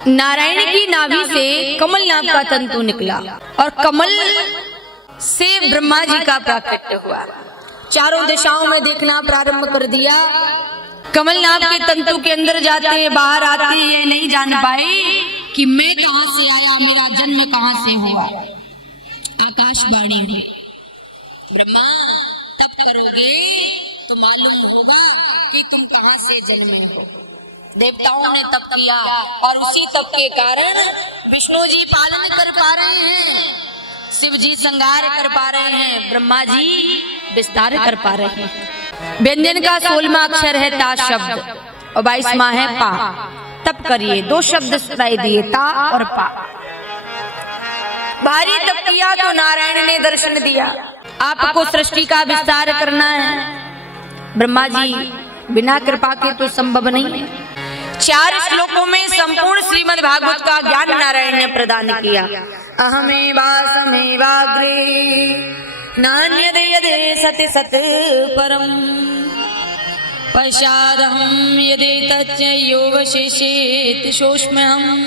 नारायण की नाभि से कमल नाम का तंतु निकला और कमल से ब्रह्मा जी का प्राकट्य हुआ। चारों दिशाओं में देखना प्रारंभ कर दिया। कमल नाम के तंतु के अंदर जाते बाहर आते ये नहीं जान पाए कि मैं कहां से आया, मेरा जन्म कहां से हुआ। आकाशवाणी हुई, ब्रह्मा तप करोगे तो मालूम होगा कि तुम कहां से जन्मे हो। देवताओं ने तप किया और उसी तप के कारण विष्णु जी पालन कर पा रहे हैं, शिव जी श्रृंगार कर पा रहे हैं, ब्रह्मा जी विस्तार कर पा रहे हैं। व्यंजन का 16वां अक्षर है ता शब्द और 22वां है पा। तप करिए, 2 शब्द सुनाई दिए, ता और पा। भारी तप किया तो नारायण ने दर्शन दिया। आपको सृष्टि का विस्तार करना है, ब्रह्मा जी बिना कृपा के तो संभव नहीं है। 4 श्लोकों में संपूर्ण श्रीमद् भागवत का ज्ञान नारायण ने प्रदान किया। अहमेवासमेवाग्रे नान्यदे यदे सति सत परम पश्चादहं यदे तच्च योवशेषेत सोऽस्म्यहम्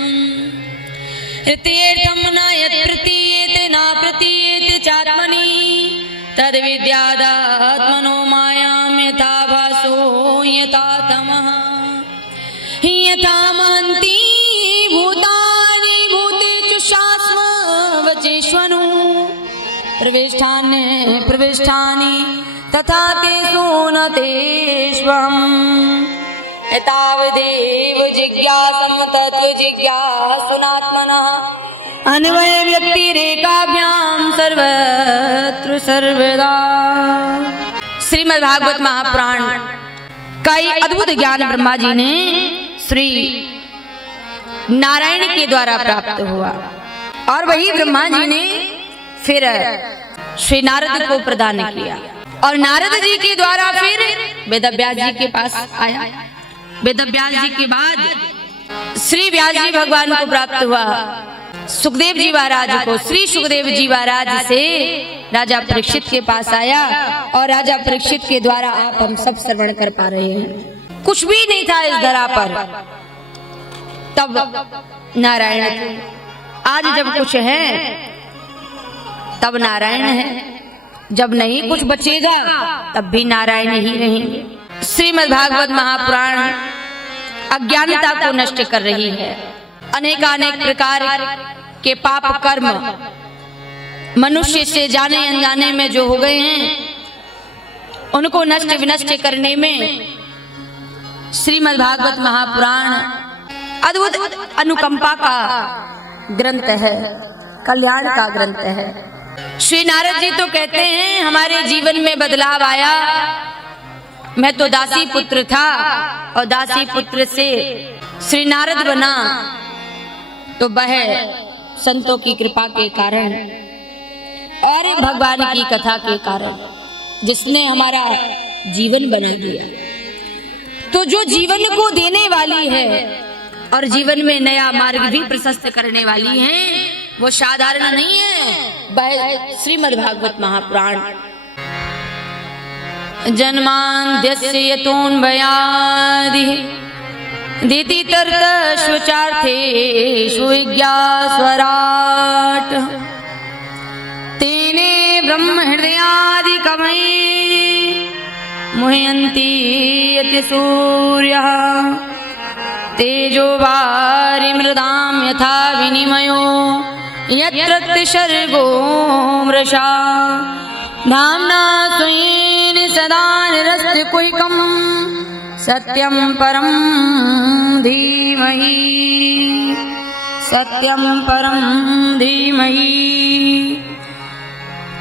ऋतेर्थं न यत् प्रतीयेत न प्रतीयेत चात्मनि तद्विद्यादात्मनो मायां यथा भासो यथा तमः यथा महन्ति भूतानि भूतेषु शाश्ववचेष्वनु प्रविष्टानि प्रविष्टानि तथा तेषु न तेष्वहम् एतावदेव जिज्ञासं तत्त्वजिज्ञासुनात्मनः अन्वय व्यक्तिरेकाभ्यां सर्वत्र सर्वदा। श्रीमद् भागवत महापुराण का ये अद्भुत ज्ञान ब्रह्मा जी ने श्री नारायण के द्वारा प्राप्त हुआ और वही ब्रह्मा जी ने फिर श्री नारद को प्रदान किया और नारद जी के द्वारा फिर वेदव्यास जी के पास आया। वेदव्यास जी के बाद श्री व्यास जी भगवान को प्राप्त हुआ। सुखदेव जी महाराज को श्री सुखदेव जी महाराज से राजा परीक्षित के पास आया और राजा परीक्षित के द्वारा आप हम सब श्रवण कर पा रहे हैं। कुछ भी नहीं था इस धरा पर, तब नारायण थे। आज जब कुछ है तब नारायण है, जब नहीं कुछ बचेगा तब भी नारायण ही रहेंगे। श्रीमद् भागवत महापुराण अज्ञानता को नष्ट कर रही है। अनेकानेक प्रकार के पाप कर्म मनुष्य से जाने अनजाने में जो हो गए हैं उनको नष्ट विनष्ट करने में श्रीमद् भागवत महापुराण अद्भुत अनुकंपा का ग्रंथ है, कल्याण का ग्रंथ है। श्री नारद जी तो कहते हैं हमारे जीवन में बदलाव आया। मैं तो दासी पुत्र था और दासी पुत्र से श्री नारद बना, तो वह संतों की कृपा के कारण और भगवान की कथा के कारण जिसने हमारा जीवन बना दिया। तो जो जीवन को देने वाली है और जीवन में नया मार्ग भी प्रशस्त करने वाली है वो साधारण नहीं है, वह श्रीमद् भागवत महापुराण। जन्माद्यस्य यतोऽन्वयादिः दितितर्तश्वचार्थेषु विज्ञास्वराट् तेने ब्रह्महृदयादिकवये मुह्यन्ति यति सूर्यः तेजो वारिमृदां यथा विनिमयो यत्र त्रिसर्गो मृषा धाम्ना स्वेन सदा निरस्तकुहकं सत्यं परं धीमहि सत्यं परं धीमहि।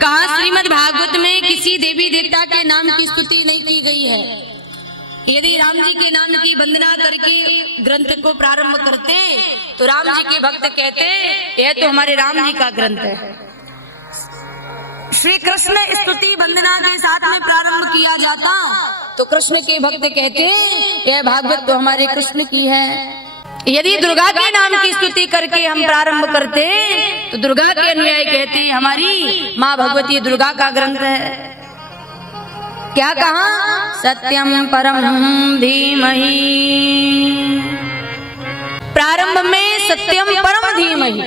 कहा श्रीमद् भागवत में किसी देवी देवता के नाम की स्तुति नहीं की गई है। यदि राम जी के नाम की वंदना करके ग्रंथ को प्रारंभ करते तो राम जी के भक्त कहते यह तो हमारे राम जी का ग्रंथ है। श्री कृष्ण स्तुति वंदना के साथ में प्रारंभ किया जाता तो कृष्ण के भक्त कहते यह भागवत तो हमारे कृष्ण की है। यदि दुर्गा के नाम की स्तुति करके हम प्रारंभ करते तो दुर्गा के अनुयायी कहते हमारी माँ भगवती दुर्गा का ग्रंथ है। क्या कहा? सत्यम परम धीमहि। प्रारंभ में सत्यम परम धीमहि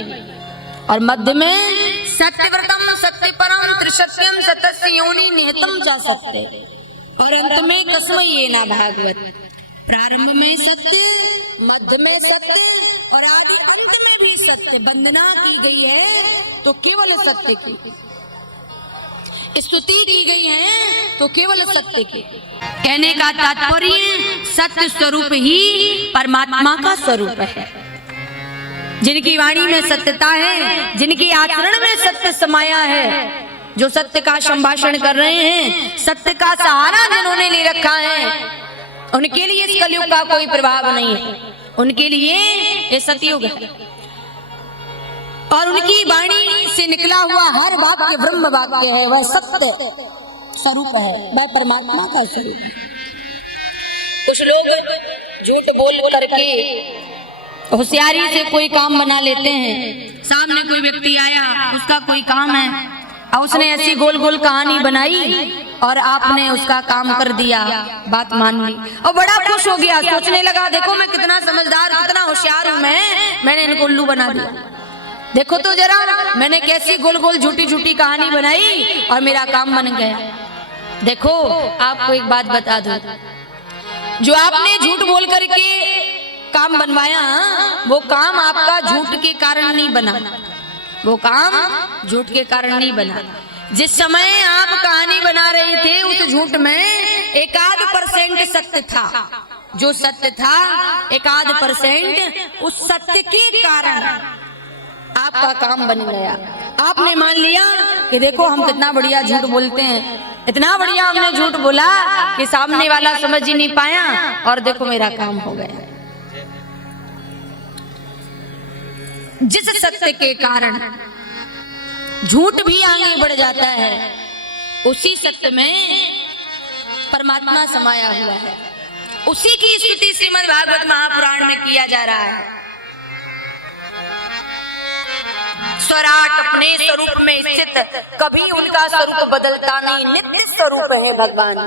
और मध्य में सत्यव्रतम सत्य परम त्रिसत्यम सतस्य योनि निहतम च सत्य और अंत में कस्मये न भागवत। प्रारंभ में सत्य, मध्य में सत्य और आदि अंत में भी सत्य। वंदना की गई है तो केवल सत्य की, स्तुति की गई है तो केवल सत्य की। कहने का तात्पर्य सत्य स्वरूप ही परमात्मा का स्वरूप है। जिनकी वाणी में सत्यता है, जिनकी आचरण में सत्य समाया है, जो सत्य का संभाषण कर रहे हैं, सत्य का सहारा जिन्होंने ले रखा है, उनके लिए इस कलयुग का कोई प्रभाव नहीं है। उनके लिए ये सतयुग है और उनकी वाणी से निकला हुआ हर वाक्य ब्रह्म वाक्य है, वह सत्य स्वरूप है, वह परमात्मा का स्वरूप है। कुछ लोग झूठ बोल करके होशियारी से कोई काम बना लेते हैं। सामने कोई व्यक्ति आया, उसका कोई काम है और उसने ऐसी गोल गोल कहानी बनाई और आपने उसका काम कर दिया, बात मान ली और बड़ा खुश हो गया। सोचने लगा देखो मैं कितना समझदार, कितना होशियार हूं, मैंने इनको उल्लू बना दिया। देखो तो जरा मैंने कैसी गोल गोल झूठी झूठी कहानी बनाई और मेरा काम बन गया। देखो आपको एक बात बता दूं, जो आपने झूठ बोल करके काम बनवाया, वो काम आपका झूठ के कारण नहीं बना, वो काम झूठ के कारण नहीं बना। जिस समय आप कहानी बना रहे थे उस झूठ में 1% सत्य था, जो सत्य था 1% उस सत्य के कारण आपका काम बन गया। आपने मान लिया कि देखो हम कितना बढ़िया झूठ बोलते हैं, इतना बढ़िया हमने झूठ बोला कि सामने वाला समझ ही नहीं पाया और देखो मेरा काम हो गया। जिस सत्य के कारण झूठ भी आगे बढ़ जाता है, उसी सत्य में परमात्मा समाया हुआ है। उसी की स्तुति श्रीमद् भागवत महापुराण में किया जा रहा है। स्वराट अपने स्वरूप में स्थित, कभी उनका स्वरूप बदलता नहीं, नित्य स्वरूप है भगवान।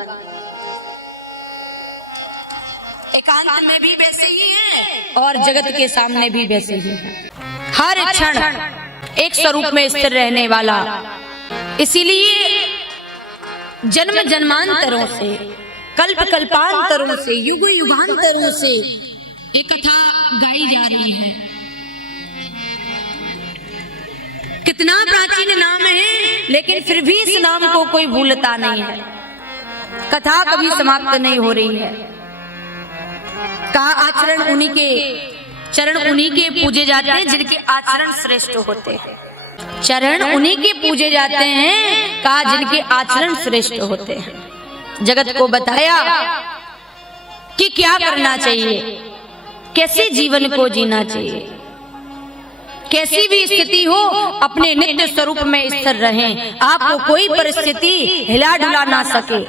एकांत में भी वैसे ही है और जगत के सामने भी वैसे ही है। हर क्षण एक स्वरूप में स्थिर रहने वाला, इसीलिए जन्म जन्मांतरों से, कल्प कल्पांतरों से, युग युगांतरों से एक कथा गाई जा रही है। कितना प्राचीन नाम है, लेकिन फिर भी इस नाम को कोई भूलता नहीं है। कथा कभी समाप्त नहीं हो रही है। कहा आचरण उन्हीं के, चरण उन्हीं के पूजे जाते हैं जिनके आचरण श्रेष्ठ होते हैं। चरण उन्हीं के पूजे जाते हैं, कहा जिनके आचरण श्रेष्ठ होते हैं। जगत को बताया कि क्या करना चाहिए, कैसे जीवन को जीना चाहिए, कैसी भी स्थिति हो अपने नित्य स्वरूप में स्थिर रहें, आपको कोई परिस्थिति हिला डुला ना सके।